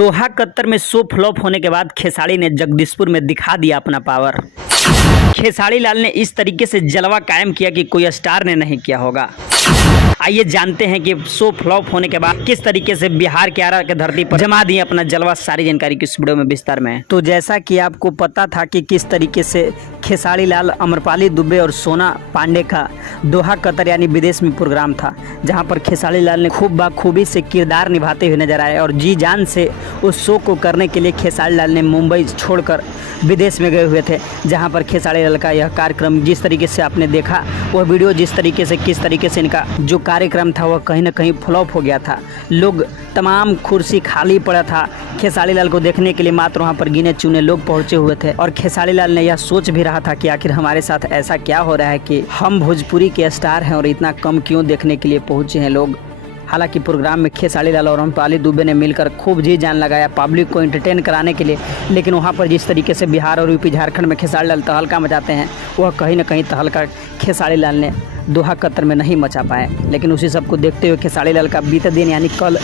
Doha Qatar में show flop होने के बाद खेसारी ने जगदीशपुर में दिखा दिया अपना पावर। खेसारी लाल ने इस तरीके से जलवा कायम किया कि कोई स्टार ने नहीं किया होगा। आइए जानते हैं कि शो फ्लॉप होने के बाद किस तरीके से बिहार के आरा के धरती पर जमा दिए अपना जलवा। सारी जानकारी की इस वीडियो में विस्तार में। तो जैसा कि आपको पता था कि किस तरीके से खेसारी लाल, अमरपाली दुबे और सोना पांडे का दोहा कतर यानी विदेश में प्रोग्राम था, जहां पर खेसारी लाल ने खूब बाखूबी से किरदार निभाते हुए नजर आए और जी जान से उस शो को करने के लिए खेसारी लाल ने मुंबई छोड़कर विदेश में गए हुए थे। जहां पर खेसारी लाल का यह कार्यक्रम जिस तरीके से आपने देखा, वह वीडियो जिस तरीके से किस तरीके से इनका जो कार्यक्रम था वह कहीं ना कहीं फ्लॉप हो गया था। लोग तमाम कुर्सी खाली पड़ा था। खेसारी लाल को देखने के लिए मात्र वहां पर गिने चुने लोग पहुंचे हुए थे और खेसारी लाल ने यह सोच भी रहा था कि आखिर हमारे साथ ऐसा क्या हो रहा है कि हम भोजपुरी के स्टार हैं और इतना कम क्यों देखने के लिए पहुंचे हैं लोग। हालांकि प्रोग्राम में खेसारी लाल और अमरपाली दुबे ने मिलकर खूब जी जान लगाया पब्लिक को एंटरटेन कराने के लिए, लेकिन वहां पर जिस तरीके से बिहार और यूपी झारखंड में खेसारी लाल तहलका मचाते हैं, वह कहीं ना कहीं तहलका खेसारी लाल ने दोहा कतर में नहीं मचा पाए। लेकिन उसी सब को देखते हुए खेसारी लाल का बीते दिन यानी कल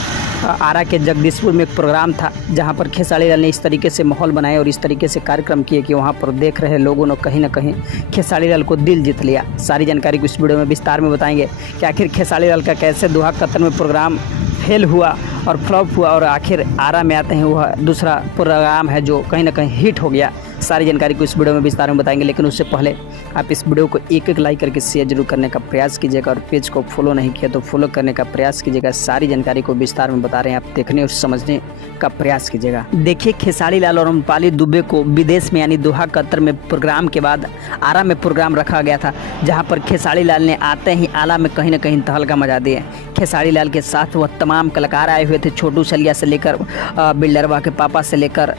आरा के जगदीशपुर में एक प्रोग्राम था, जहां पर खेसारी लाल ने इस तरीके से माहौल बनाया और इस तरीके से कार्यक्रम किए कि वहां पर देख रहे लोगों ने कहीं ना कहीं खेसारी लाल को दिल जीत लिया। सारी जानकारी को इस वीडियो में विस्तार में बताएंगे कि आखिर खेसारी लाल का कैसे दोहा कतर में प्रोग्राम फेल हुआ और फ्लॉप हुआ और आखिर आरा में आते हैं वह दूसरा प्रोग्राम है जो कहीं ना कहीं हिट हो गया। सारी जानकारी को इस वीडियो में विस्तार में बताएंगे, लेकिन उससे पहले आप इस वीडियो को एक एक लाइक करके शेयर जरूर करने का प्रयास कीजिएगा और पेज को फॉलो नहीं किया तो फॉलो करने का प्रयास कीजिएगा। सारी जानकारी को विस्तार में बता रहे हैं, आप देखने और समझने का प्रयास कीजिएगा। देखिए, खेसारी लाल और अमरपाली दुबे को विदेश में यानी दोहा कतर में प्रोग्राम के बाद आरा में प्रोग्राम रखा गया था, जहाँ पर खेसारी लाल ने आते ही आला में कहीं ना कहीं तहलका मचा दिए। खेसारी लाल के साथ वह तमाम कलाकार आए हुए थे, छोटू सलिया से लेकर बिल्डरवा के पापा से लेकर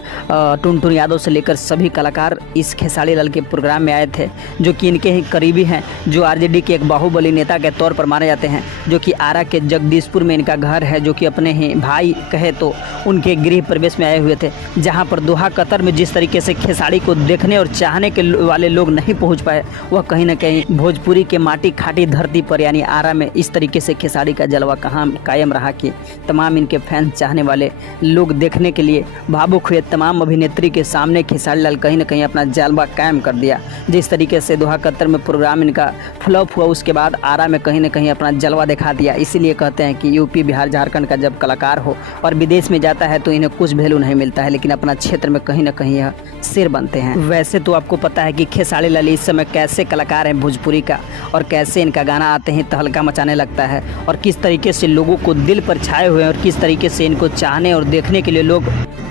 टुनटुन यादव से लेकर सभी कलाकार इस खेसारी लाल के प्रोग्राम में आए थे, जो कि इनके ही करीबी हैं, जो आरजेडी के एक बाहुबली नेता के तौर पर माने जाते हैं, जो कि आरा के जगदीशपुर में इनका घर है, जो कि अपने ही भाई कहे तो उनके गृह प्रवेश में आए हुए थे। जहां पर दोहा कतर में जिस तरीके से खेसारी को देखने और चाहने के वाले लोग नहीं पहुंच पाए, वह कहीं ना कहीं भोजपुरी के माटी खाटी धरती पर यानी आरा में इस तरीके से खेसारी का जलवा कहाँ कायम रहा कि तमाम इनके फैंस चाहने वाले लोग देखने के लिए भावुक हुए। तमाम अभिनेत्री के सामने खेसारी लाल कहीं ना कहीं अपना जलवा कायम कर दिया। जिस तरीके से दोहा कतर में प्रोग्राम इनका फ्लॉप हुआ, उसके बाद आरा में कहीं ना कहीं अपना जलवा दिखा दिया। इसीलिए कहते हैं कि यूपी बिहार झारखंड का जब कलाकार हो और विदेश में जाता है तो इन्हें कुछ वैल्यू नहीं मिलता है, लेकिन अपना क्षेत्र में कहीं ना कहीं यह सिर बनते हैं। वैसे तो आपको पता है कि खेसारी लाल इस समय कैसे कलाकार हैं भोजपुरी का और कैसे इनका गाना आते ही तहलका मचाने लगता है और किस तरीके से लोगों को दिल पर छाए हुए हैं और किस तरीके से इनको चाहने और देखने के लिए लोग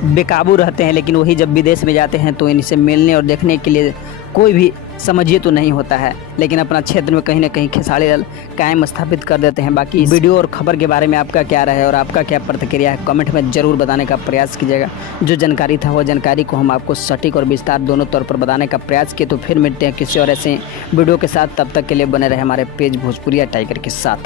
बेकाबू रहते हैं। लेकिन वही जब विदेश में जाते हैं तो इनसे मिलने और देखने के लिए कोई भी समझिए तो नहीं होता है, लेकिन अपना क्षेत्र में कहीं ना कहीं खेसारी लाल कायम स्थापित कर देते हैं। बाकी इस वीडियो और खबर के बारे में आपका क्या राय है और आपका क्या प्रतिक्रिया है, कमेंट में जरूर बताने का प्रयास कीजिएगा। जो जानकारी था वह जानकारी को हम आपको सटीक और विस्तार दोनों तौर पर बताने का प्रयास किए। तो फिर मिलते हैं किसी और ऐसे वीडियो के साथ, तब तक के लिए बने रहे हमारे पेज भोजपुरिया टाइगर के साथ।